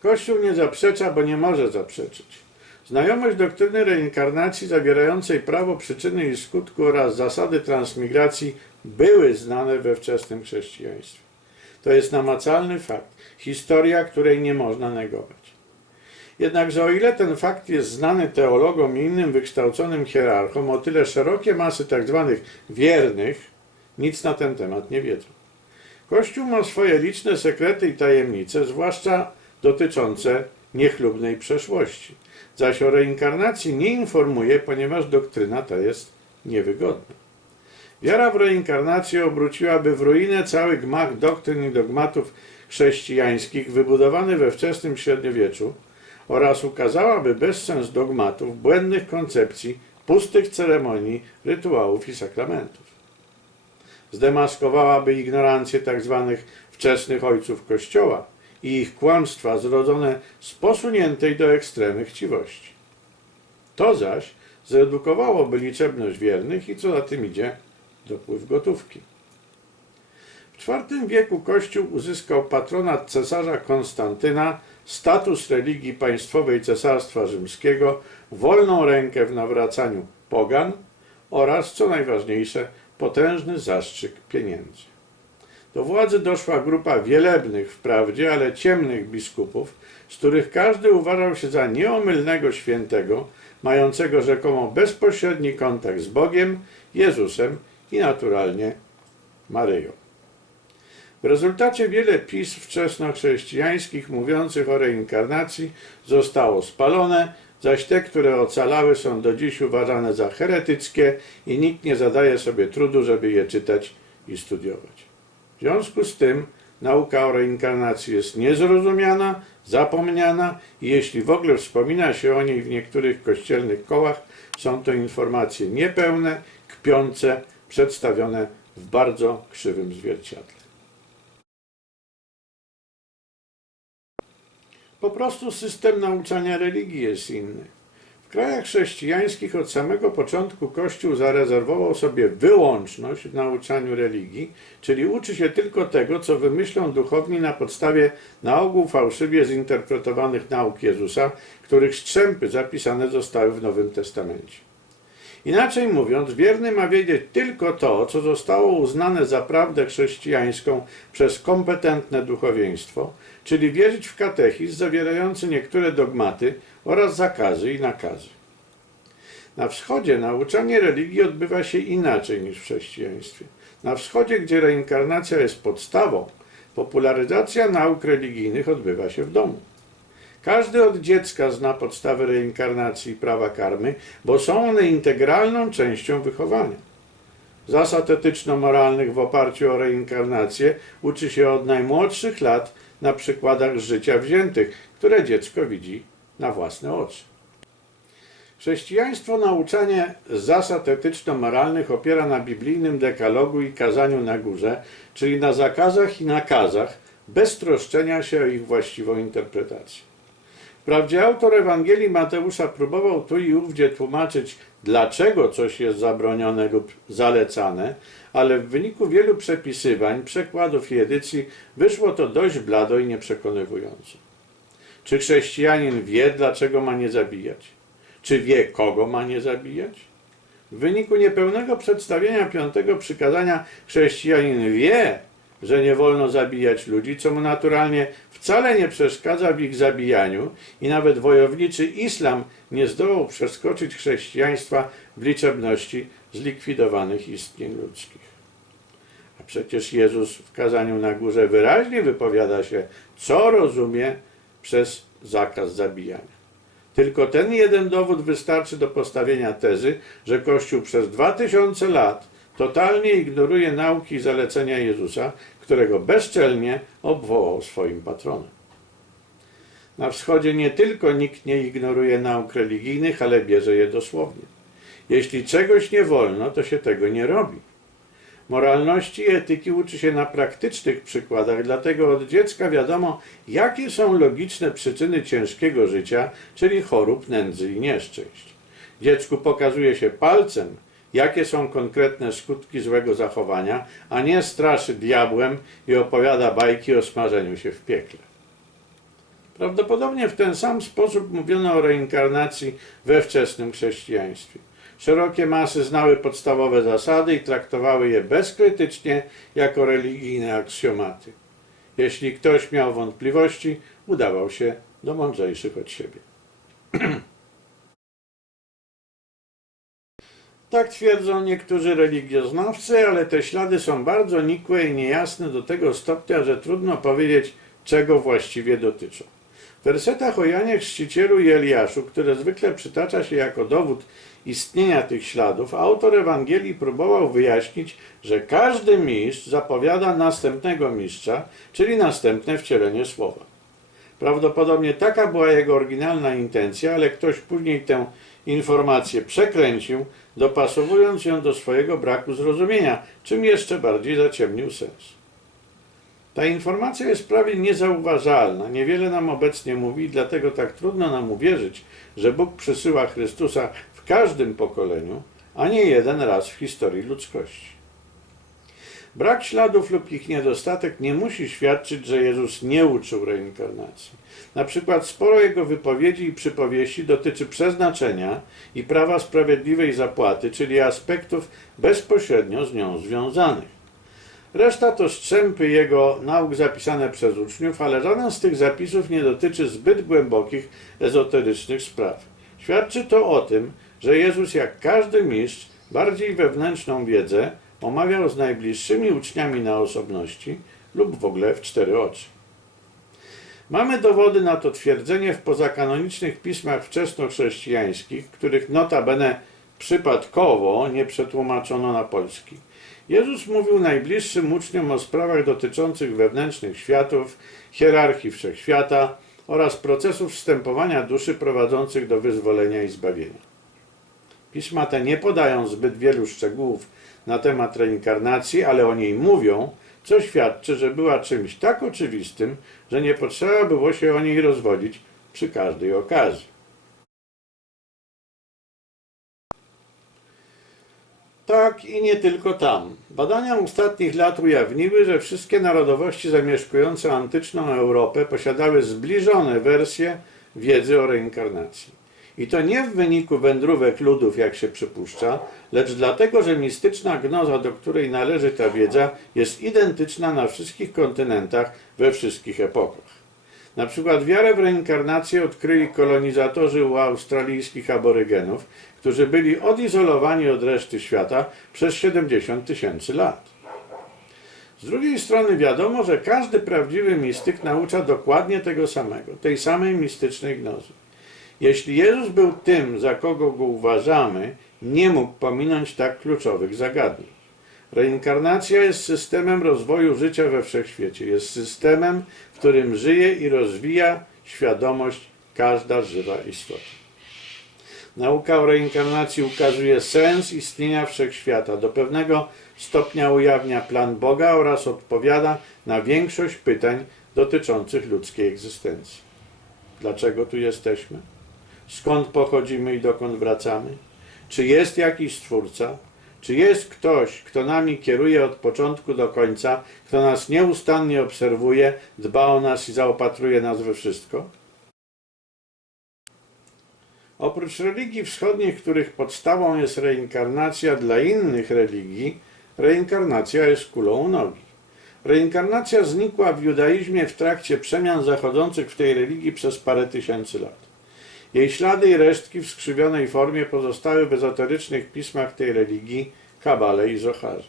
Kościół nie zaprzecza, bo nie może zaprzeczyć. Znajomość doktryny reinkarnacji zawierającej prawo przyczyny i skutku oraz zasady transmigracji były znane we wczesnym chrześcijaństwie. To jest namacalny fakt, historia, której nie można negować. Jednakże o ile ten fakt jest znany teologom i innym wykształconym hierarchom, o tyle szerokie masy tzw. wiernych nic na ten temat nie wiedzą. Kościół ma swoje liczne sekrety i tajemnice, zwłaszcza dotyczące niechlubnej przeszłości. Zaś o reinkarnacji nie informuje, ponieważ doktryna ta jest niewygodna. Wiara w reinkarnację obróciłaby w ruinę cały gmach doktryn i dogmatów chrześcijańskich wybudowany we wczesnym średniowieczu oraz ukazałaby bezsens dogmatów, błędnych koncepcji, pustych ceremonii, rytuałów i sakramentów. Zdemaskowałaby ignorancję tzw. wczesnych ojców Kościoła i ich kłamstwa zrodzone z posuniętej do ekstremy chciwości. To zaś zredukowałoby liczebność wiernych i co za tym idzie, dopływ gotówki. W IV wieku Kościół uzyskał patronat cesarza Konstantyna, status religii państwowej Cesarstwa Rzymskiego, wolną rękę w nawracaniu pogan oraz, co najważniejsze, potężny zastrzyk pieniędzy. Do władzy doszła grupa wielebnych wprawdzie, ale ciemnych biskupów, z których każdy uważał się za nieomylnego świętego, mającego rzekomo bezpośredni kontakt z Bogiem, Jezusem i naturalnie Maryją. W rezultacie wiele pism wczesnochrześcijańskich mówiących o reinkarnacji zostało spalone, zaś te, które ocalały, są do dziś uważane za heretyckie i nikt nie zadaje sobie trudu, żeby je czytać i studiować. W związku z tym nauka o reinkarnacji jest niezrozumiana, zapomniana i jeśli w ogóle wspomina się o niej w niektórych kościelnych kołach, są to informacje niepełne, kpiące, przedstawione w bardzo krzywym zwierciadle. Po prostu system nauczania religii jest inny. Krajach chrześcijańskich od samego początku Kościół zarezerwował sobie wyłączność w nauczaniu religii, czyli uczy się tylko tego, co wymyślą duchowni na podstawie na ogół fałszywie zinterpretowanych nauk Jezusa, których strzępy zapisane zostały w Nowym Testamencie. Inaczej mówiąc, wierny ma wiedzieć tylko to, co zostało uznane za prawdę chrześcijańską przez kompetentne duchowieństwo, czyli wierzyć w katechizm zawierający niektóre dogmaty oraz zakazy i nakazy. Na wschodzie nauczanie religii odbywa się inaczej niż w chrześcijaństwie. Na wschodzie, gdzie reinkarnacja jest podstawą, popularyzacja nauk religijnych odbywa się w domu. Każdy od dziecka zna podstawy reinkarnacji i prawa karmy, bo są one integralną częścią wychowania. Zasad etyczno-moralnych w oparciu o reinkarnację uczy się od najmłodszych lat na przykładach życia wziętych, które dziecko widzi na własne oczy. Chrześcijaństwo nauczanie zasad etyczno-moralnych opiera na biblijnym dekalogu i kazaniu na górze, czyli na zakazach i nakazach, bez troszczenia się o ich właściwą interpretację. Wprawdzie autor Ewangelii Mateusza próbował tu i ówdzie tłumaczyć, dlaczego coś jest zabronione lub zalecane, ale w wyniku wielu przepisywań, przekładów i edycji wyszło to dość blado i nieprzekonywująco. Czy chrześcijanin wie, dlaczego ma nie zabijać? Czy wie, kogo ma nie zabijać? W wyniku niepełnego przedstawienia piątego przykazania chrześcijanin wie, że nie wolno zabijać ludzi, co mu naturalnie wcale nie przeszkadza w ich zabijaniu i nawet wojowniczy islam nie zdołał przeskoczyć chrześcijaństwa w liczebności zlikwidowanych istnień ludzkich. A przecież Jezus w kazaniu na górze wyraźnie wypowiada się, co rozumie przez zakaz zabijania. Tylko ten jeden dowód wystarczy do postawienia tezy, że Kościół przez dwa tysiące lat totalnie ignoruje nauki i zalecenia Jezusa, którego bezczelnie obwołał swoim patronem. Na wschodzie nie tylko nikt nie ignoruje nauk religijnych, ale bierze je dosłownie. Jeśli czegoś nie wolno, to się tego nie robi. Moralności i etyki uczy się na praktycznych przykładach, dlatego od dziecka wiadomo, jakie są logiczne przyczyny ciężkiego życia, czyli chorób, nędzy i nieszczęść. Dziecku pokazuje się palcem, jakie są konkretne skutki złego zachowania, a nie straszy diabłem i opowiada bajki o smażeniu się w piekle. Prawdopodobnie w ten sam sposób mówiono o reinkarnacji we wczesnym chrześcijaństwie. Szerokie masy znały podstawowe zasady i traktowały je bezkrytycznie jako religijne aksjomaty. Jeśli ktoś miał wątpliwości, udawał się do mądrzejszych od siebie. Tak twierdzą niektórzy religioznawcy, ale te ślady są bardzo nikłe i niejasne do tego stopnia, że trudno powiedzieć, czego właściwie dotyczą. W wersetach o Janie Chrzcicielu i Eliaszu, które zwykle przytacza się jako dowód istnienia tych śladów, autor Ewangelii próbował wyjaśnić, że każdy mistrz zapowiada następnego mistrza, czyli następne wcielenie słowa. Prawdopodobnie taka była jego oryginalna intencja, ale ktoś później tę informację przekręcił, dopasowując ją do swojego braku zrozumienia, czym jeszcze bardziej zaciemnił sens. Ta informacja jest prawie niezauważalna, niewiele nam obecnie mówi, dlatego tak trudno nam uwierzyć, że Bóg przysyła Chrystusa w każdym pokoleniu, a nie jeden raz w historii ludzkości. Brak śladów lub ich niedostatek nie musi świadczyć, że Jezus nie uczył reinkarnacji. Na przykład sporo jego wypowiedzi i przypowieści dotyczy przeznaczenia i prawa sprawiedliwej zapłaty, czyli aspektów bezpośrednio z nią związanych. Reszta to strzępy jego nauk zapisane przez uczniów, ale żaden z tych zapisów nie dotyczy zbyt głębokich, ezoterycznych spraw. Świadczy to o tym, że Jezus, jak każdy mistrz, bardziej wewnętrzną wiedzę omawiał z najbliższymi uczniami na osobności lub w ogóle w cztery oczy. Mamy dowody na to twierdzenie w pozakanonicznych pismach wczesnochrześcijańskich, których notabene przypadkowo nie przetłumaczono na polski. Jezus mówił najbliższym uczniom o sprawach dotyczących wewnętrznych światów, hierarchii wszechświata oraz procesów wstępowania duszy prowadzących do wyzwolenia i zbawienia. Pisma te nie podają zbyt wielu szczegółów na temat reinkarnacji, ale o niej mówią, co świadczy, że była czymś tak oczywistym, że nie potrzeba było się o niej rozwodzić przy każdej okazji. Tak i nie tylko tam. Badania ostatnich lat ujawniły, że wszystkie narodowości zamieszkujące antyczną Europę posiadały zbliżone wersje wiedzy o reinkarnacji. I to nie w wyniku wędrówek ludów, jak się przypuszcza, lecz dlatego, że mistyczna gnoza, do której należy ta wiedza, jest identyczna na wszystkich kontynentach we wszystkich epokach. Na przykład wiarę w reinkarnację odkryli kolonizatorzy u australijskich aborygenów, którzy byli odizolowani od reszty świata przez 70 tysięcy lat. Z drugiej strony wiadomo, że każdy prawdziwy mistyk naucza dokładnie tego samego, tej samej mistycznej gnozy. Jeśli Jezus był tym, za kogo go uważamy, nie mógł pominąć tak kluczowych zagadnień. Reinkarnacja jest systemem rozwoju życia we wszechświecie. Jest systemem, w którym żyje i rozwija świadomość każda żywa istota. Nauka o reinkarnacji ukazuje sens istnienia wszechświata. Do pewnego stopnia ujawnia plan Boga oraz odpowiada na większość pytań dotyczących ludzkiej egzystencji. Dlaczego tu jesteśmy? Skąd pochodzimy i dokąd wracamy? Czy jest jakiś Stwórca? Czy jest ktoś, kto nami kieruje od początku do końca, kto nas nieustannie obserwuje, dba o nas i zaopatruje nas we wszystko? Oprócz religii wschodnich, których podstawą jest reinkarnacja, dla innych religii reinkarnacja jest kulą u nogi. Reinkarnacja znikła w judaizmie w trakcie przemian zachodzących w tej religii przez parę tysięcy lat. Jej ślady i resztki w skrzywionej formie pozostały w ezoterycznych pismach tej religii, Kabale i Zocharze.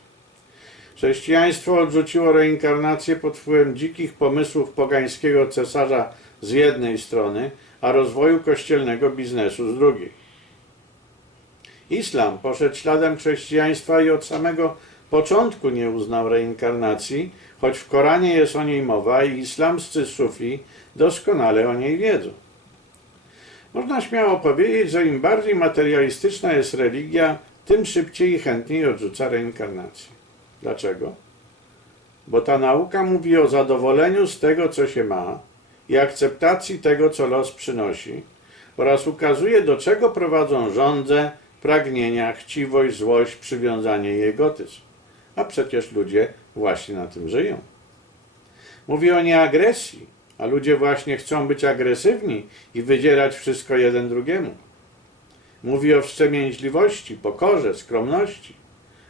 Chrześcijaństwo odrzuciło reinkarnację pod wpływem dzikich pomysłów pogańskiego cesarza z jednej strony, a rozwoju kościelnego biznesu z drugiej. Islam poszedł śladem chrześcijaństwa i od samego początku nie uznał reinkarnacji, choć w Koranie jest o niej mowa i islamscy sufi doskonale o niej wiedzą. Można śmiało powiedzieć, że im bardziej materialistyczna jest religia, tym szybciej i chętniej odrzuca reinkarnację. Dlaczego? Bo ta nauka mówi o zadowoleniu z tego, co się ma i akceptacji tego, co los przynosi oraz ukazuje, do czego prowadzą żądze, pragnienia, chciwość, złość, przywiązanie i egotyzm. A przecież ludzie właśnie na tym żyją. Mówi o nieagresji, A ludzie właśnie chcą być agresywni i wydzierać wszystko jeden drugiemu. Mówi o wstrzemięźliwości, pokorze, skromności.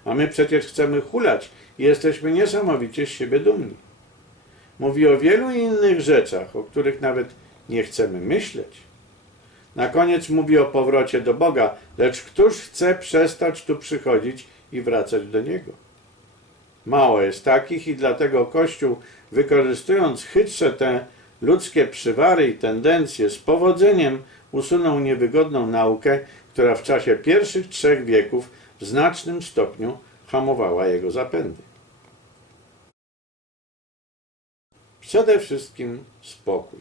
A my przecież chcemy hulać i jesteśmy niesamowicie z siebie dumni. Mówi o wielu innych rzeczach, o których nawet nie chcemy myśleć. Na koniec mówi o powrocie do Boga, lecz któż chce przestać tu przychodzić i wracać do Niego? Mało jest takich i dlatego Kościół, wykorzystując chytrze te ludzkie przywary i tendencje, z powodzeniem usunął niewygodną naukę, która w czasie pierwszych trzech wieków w znacznym stopniu hamowała jego zapędy. Przede wszystkim spokój.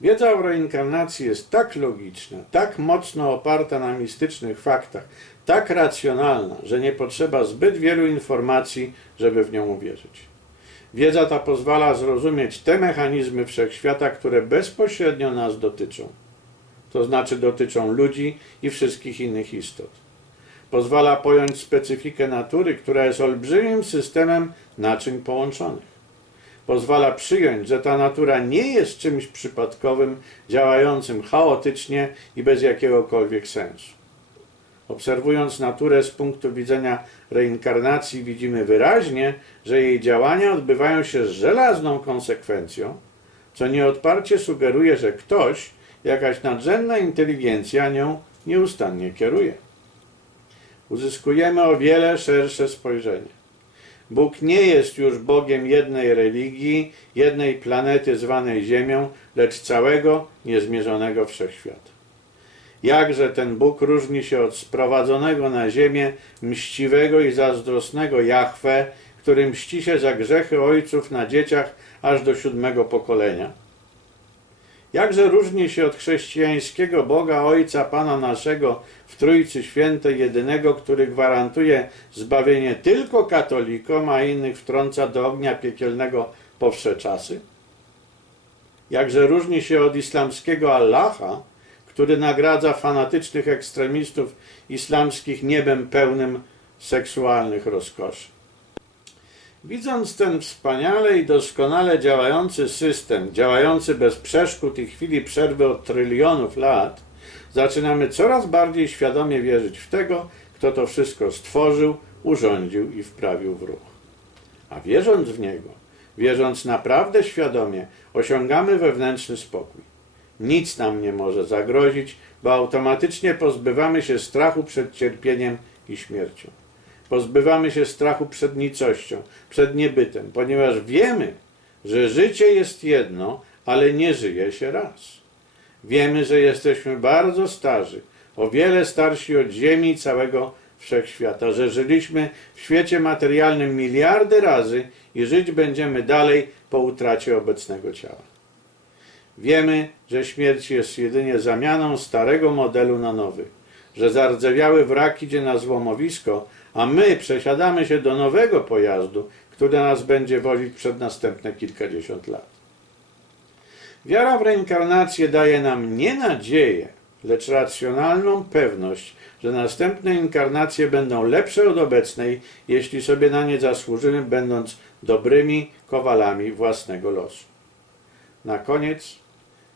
Wiedza o reinkarnacji jest tak logiczna, tak mocno oparta na mistycznych faktach, tak racjonalna, że nie potrzeba zbyt wielu informacji, żeby w nią uwierzyć. Wiedza ta pozwala zrozumieć te mechanizmy wszechświata, które bezpośrednio nas dotyczą. To znaczy dotyczą ludzi i wszystkich innych istot. Pozwala pojąć specyfikę natury, która jest olbrzymim systemem naczyń połączonych pozwala przyjąć, że ta natura nie jest czymś przypadkowym, działającym chaotycznie i bez jakiegokolwiek sensu. Obserwując naturę z punktu widzenia reinkarnacji, widzimy wyraźnie, że jej działania odbywają się z żelazną konsekwencją, co nieodparcie sugeruje, że ktoś, jakaś nadrzędna inteligencja nią nieustannie kieruje. Uzyskujemy o wiele szersze spojrzenie. Bóg nie jest już Bogiem jednej religii, jednej planety zwanej Ziemią, lecz całego niezmierzonego wszechświata. Jakże ten Bóg różni się od sprowadzonego na ziemię mściwego i zazdrosnego Jahwe, który mści się za grzechy ojców na dzieciach aż do siódmego pokolenia. Jakże różni się od chrześcijańskiego Boga Ojca Pana naszego w Trójcy Świętej jedynego, który gwarantuje zbawienie tylko katolikom, a innych wtrąca do ognia piekielnego po czasy? Jakże różni się od islamskiego Allaha, który nagradza fanatycznych ekstremistów islamskich niebem pełnym seksualnych rozkoszy. Widząc ten wspaniale i doskonale działający system, działający bez przeszkód i chwili przerwy od trylionów lat, zaczynamy coraz bardziej świadomie wierzyć w tego, kto to wszystko stworzył, urządził i wprawił w ruch. A wierząc w niego, wierząc naprawdę świadomie, osiągamy wewnętrzny spokój. Nic nam nie może zagrozić, bo automatycznie pozbywamy się strachu przed cierpieniem i śmiercią. Pozbywamy się strachu przed nicością, przed niebytem, ponieważ wiemy, że życie jest jedno, ale nie żyje się raz. Wiemy, że jesteśmy bardzo starzy, o wiele starsi od Ziemi i całego wszechświata, że żyliśmy w świecie materialnym miliardy razy i żyć będziemy dalej po utracie obecnego ciała. Wiemy, że śmierć jest jedynie zamianą starego modelu na nowy, że zardzewiały wrak idzie na złomowisko, a my przesiadamy się do nowego pojazdu, który nas będzie wozić przed następne kilkadziesiąt lat. Wiara w reinkarnację daje nam nie nadzieję, lecz racjonalną pewność, że następne inkarnacje będą lepsze od obecnej, jeśli sobie na nie zasłużymy, będąc dobrymi kowalami własnego losu. Na koniec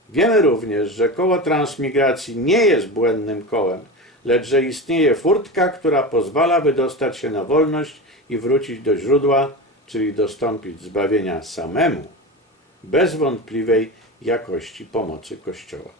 wiemy również, że koło transmigracji nie jest błędnym kołem, lecz że istnieje furtka, która pozwala wydostać się na wolność i wrócić do źródła, czyli dostąpić zbawienia samemu, bez wątpliwej jakości pomocy Kościoła.